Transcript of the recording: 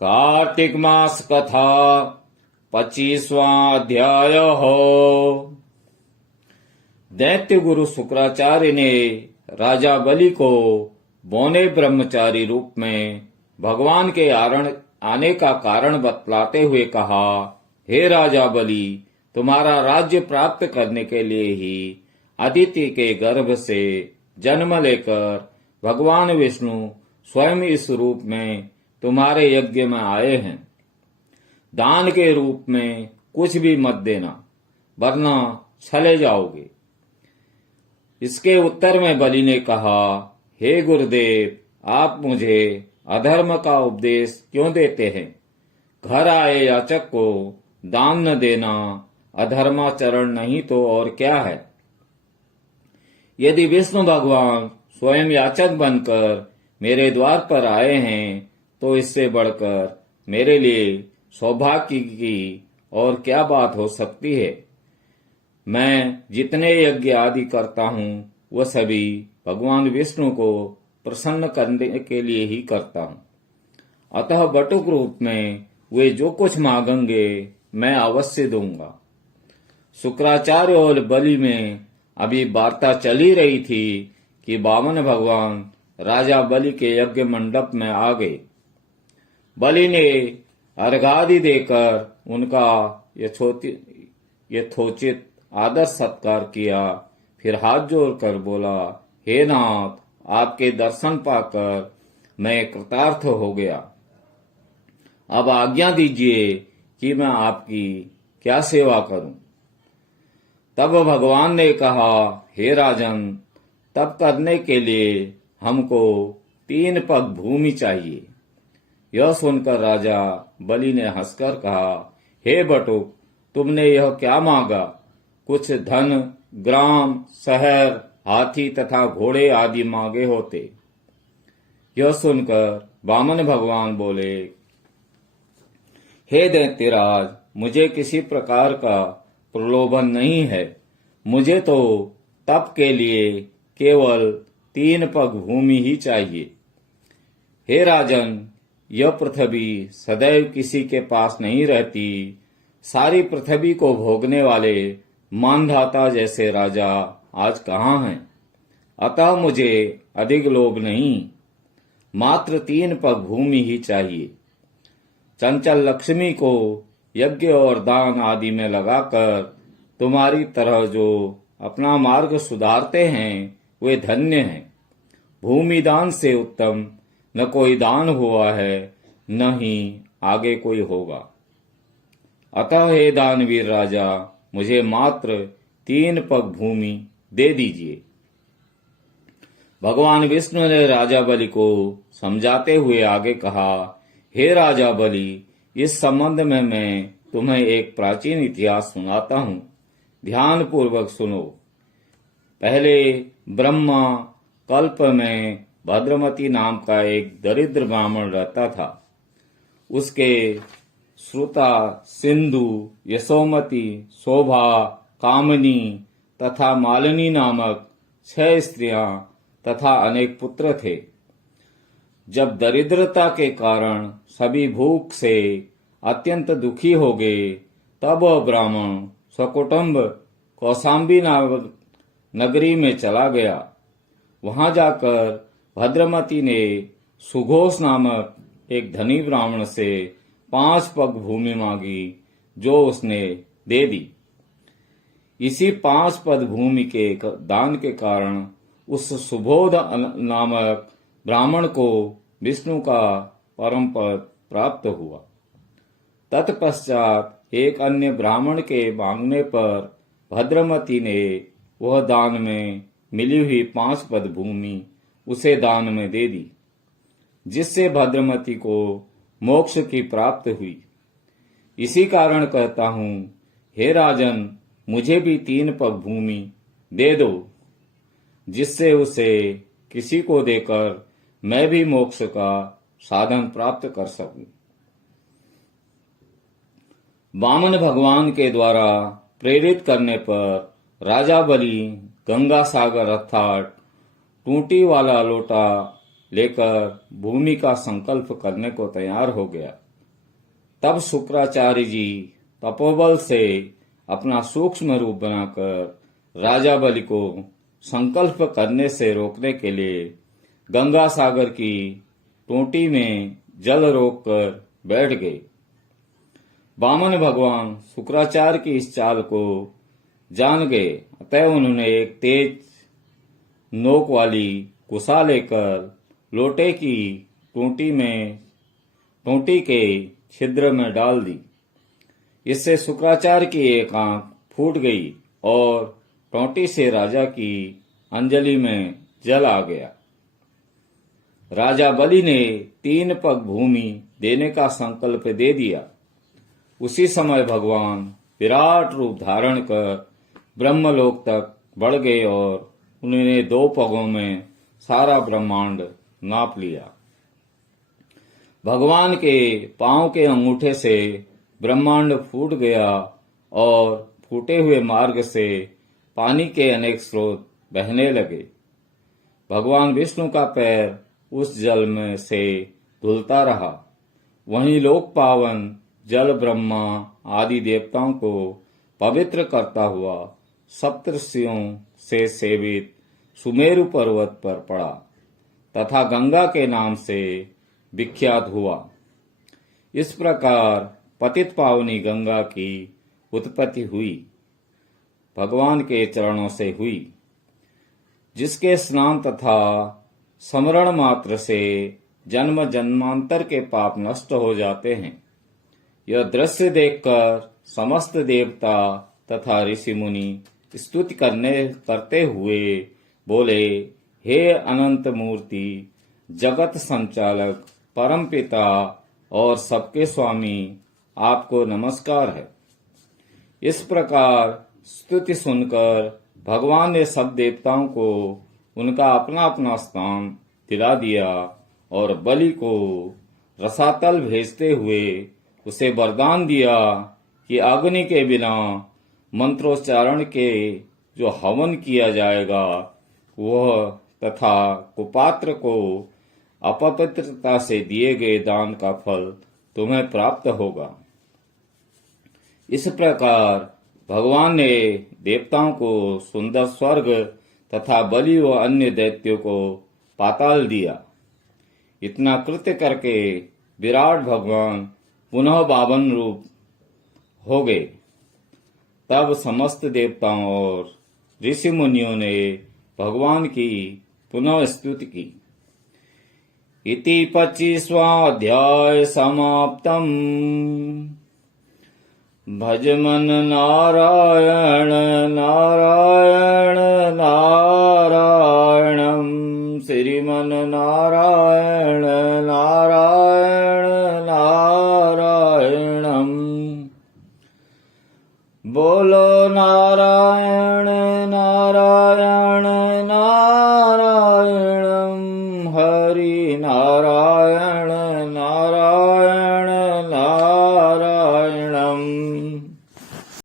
कार्तिक मास कथा 25वां अध्याय हो। दैत्य गुरु शुक्राचार्य ने राजा बलि को बौने ब्रह्मचारी रूप में भगवान के आने का कारण बतलाते हुए कहा, हे राजा बलि, तुम्हारा राज्य प्राप्त करने के लिए ही अदिति के गर्भ से जन्म लेकर भगवान विष्णु स्वयं इस रूप में तुम्हारे यज्ञ में आए हैं। दान के रूप में कुछ भी मत देना, वरना चले जाओगे। इसके उत्तर में बलि ने कहा, हे गुरुदेव, आप मुझे अधर्म का उपदेश क्यों देते हैं? घर आए याचक को दान न देना अधर्माचरण नहीं तो और क्या है? यदि विष्णु भगवान स्वयं याचक बनकर मेरे द्वार पर आए हैं तो इससे बढ़कर मेरे लिए सौभाग्य की और क्या बात हो सकती है। मैं जितने यज्ञ आदि करता हूँ वह सभी भगवान विष्णु को प्रसन्न करने के लिए ही करता हूँ। अतः बटुक रूप में वे जो कुछ मांगेंगे मैं अवश्य दूंगा। शुक्राचार्य और बलि में अभी वार्ता चली रही थी कि वामन भगवान राजा बलि के यज्ञ मंडप में आ गए। बलि ने अर्घादि देकर उनका यथोचित आदर सत्कार किया, फिर हाथ जोड़कर बोला, हे नाथ, आपके दर्शन पाकर मैं कृतार्थ हो गया। अब आज्ञा दीजिए कि मैं आपकी क्या सेवा करूं। तब भगवान ने कहा, हे राजन, तप करने के लिए हमको 3 पग भूमि चाहिए। यह सुनकर राजा बलि ने हंसकर कहा, हे बटुक, तुमने यह क्या मांगा? कुछ धन, ग्राम, शहर, हाथी तथा घोड़े आदि मांगे होते। यह सुनकर वामन भगवान बोले, हे दैत्यराज, मुझे किसी प्रकार का प्रलोभन नहीं है। मुझे तो तप के लिए केवल 3 पग भूमि ही चाहिए। हे राजन, यह पृथ्वी सदैव किसी के पास नहीं रहती। सारी पृथ्वी को भोगने वाले मानधाता जैसे राजा आज कहाँ हैं? अतः मुझे अधिक लोभ नहीं, मात्र 3 पग भूमि ही चाहिए। चंचल लक्ष्मी को यज्ञ और दान आदि में लगाकर तुम्हारी तरह जो अपना मार्ग सुधारते हैं वे धन्य हैं। भूमि दान से उत्तम न कोई दान हुआ है, न ही आगे कोई होगा। अतः हे दानवीर राजा, मुझे मात्र 3 पग भूमि दे दीजिए। भगवान विष्णु ने राजा बलि को समझाते हुए आगे कहा, हे राजा बलि, इस संबंध में मैं तुम्हें एक प्राचीन इतिहास सुनाता हूँ। ध्यान पूर्वक सुनो। पहले ब्रह्मा कल्प में भद्रमती नाम का एक दरिद्र ब्राह्मण रहता था। उसके श्रुता, सिंधु, यशोमती, शोभा, कामनी तथा मालिनी नामक 6 स्त्रियां तथा अनेक पुत्र थे। जब दरिद्रता के कारण सभी भूख से अत्यंत दुखी हो गए, तब वह ब्राह्मण सकुटुंब कौशाम्बी नामक नगरी में चला गया। वहां जाकर भद्रमती ने सुघोष नामक एक धनी ब्राह्मण से 5 पग भूमि मांगी, जो उसने दे दी। इसी 5 पद भूमि के दान के कारण उस सुबोध नामक ब्राह्मण को विष्णु का परम पद प्राप्त हुआ। तत्पश्चात एक अन्य ब्राह्मण के मांगने पर भद्रमती ने वह दान में मिली हुई 5 पद भूमि उसे दान में दे दी, जिससे भद्रमती को मोक्ष की प्राप्ति हुई। इसी कारण कहता हूँ, हे राजन, मुझे भी 3 पग भूमि दे दो, जिससे उसे किसी को देकर मैं भी मोक्ष का साधन प्राप्त कर सकूं। वामन भगवान के द्वारा प्रेरित करने पर राजा बलि गंगा सागर अर्थात टूटी वाला लोटा लेकर भूमि का संकल्प करने को तैयार हो गया। तब शुक्राचार्य जी तपोबल से अपना सूक्ष्म रूप बनाकर राजा बलि को संकल्प करने से रोकने के लिए गंगा सागर की टोटी में जल रोककर बैठ गए। वामन भगवान शुक्राचार्य की इस चाल को जान गए, अतः उन्होंने एक तेज नोक वाली कुसा लेकर लोटे की टोटी के छिद्र में डाल दी। इससे शुक्राचार्य की एक आंख फूट गई और टोटी से राजा की अंजलि में जल आ गया। राजा बलि ने 3 पग भूमि देने का संकल्प दे दिया। उसी समय भगवान विराट रूप धारण कर ब्रह्मलोक तक बढ़ गए और उन्होंने 2 पगों में सारा ब्रह्मांड नाप लिया। भगवान के पांव के अंगूठे से ब्रह्मांड फूट गया और फूटे हुए मार्ग से पानी के अनेक स्रोत बहने लगे। भगवान विष्णु का पैर उस जल में से धुलता रहा। वहीं लोक पावन जल ब्रह्मा आदि देवताओं को पवित्र करता हुआ सप्तर्षियों से सेवित सुमेरु पर्वत पर पड़ा तथा गंगा के नाम से विख्यात हुआ। इस प्रकार पतित पावनी गंगा की उत्पत्ति हुई, भगवान के चरणों से हुई, जिसके स्नान तथा स्मरण मात्र से जन्म जन्मांतर के पाप नष्ट हो जाते हैं। यह दृश्य देखकर समस्त देवता तथा ऋषि मुनि स्तुति करते हुए बोले, हे अनंत मूर्ति, जगत संचालक, परम पिता और सबके स्वामी, आपको नमस्कार है। इस प्रकार स्तुति सुनकर भगवान ने सब देवताओं को उनका अपना अपना स्थान दिला दिया और बलि को रसातल भेजते हुए उसे वरदान दिया कि अग्नि के बिना मंत्रोच्चारण के जो हवन किया जाएगा वह तथा कुपात्र को अपवित्रता से दिए गए दान का फल तुम्हें प्राप्त होगा। इस प्रकार भगवान ने देवताओं को सुंदर स्वर्ग तथा बलि व अन्य दैत्यों को पाताल दिया। इतना कृत्य करके विराट भगवान पुनः बावन रूप हो गए। तब समस्त देवताओं और ऋषि मुनियों ने भगवान की पुनः स्तुति की। इति 25वां अध्याय समाप्तम्। भजमन नारायण नारायण नारायणं, श्रीमन नारायण नारायण नारायणं। बोलो नारायण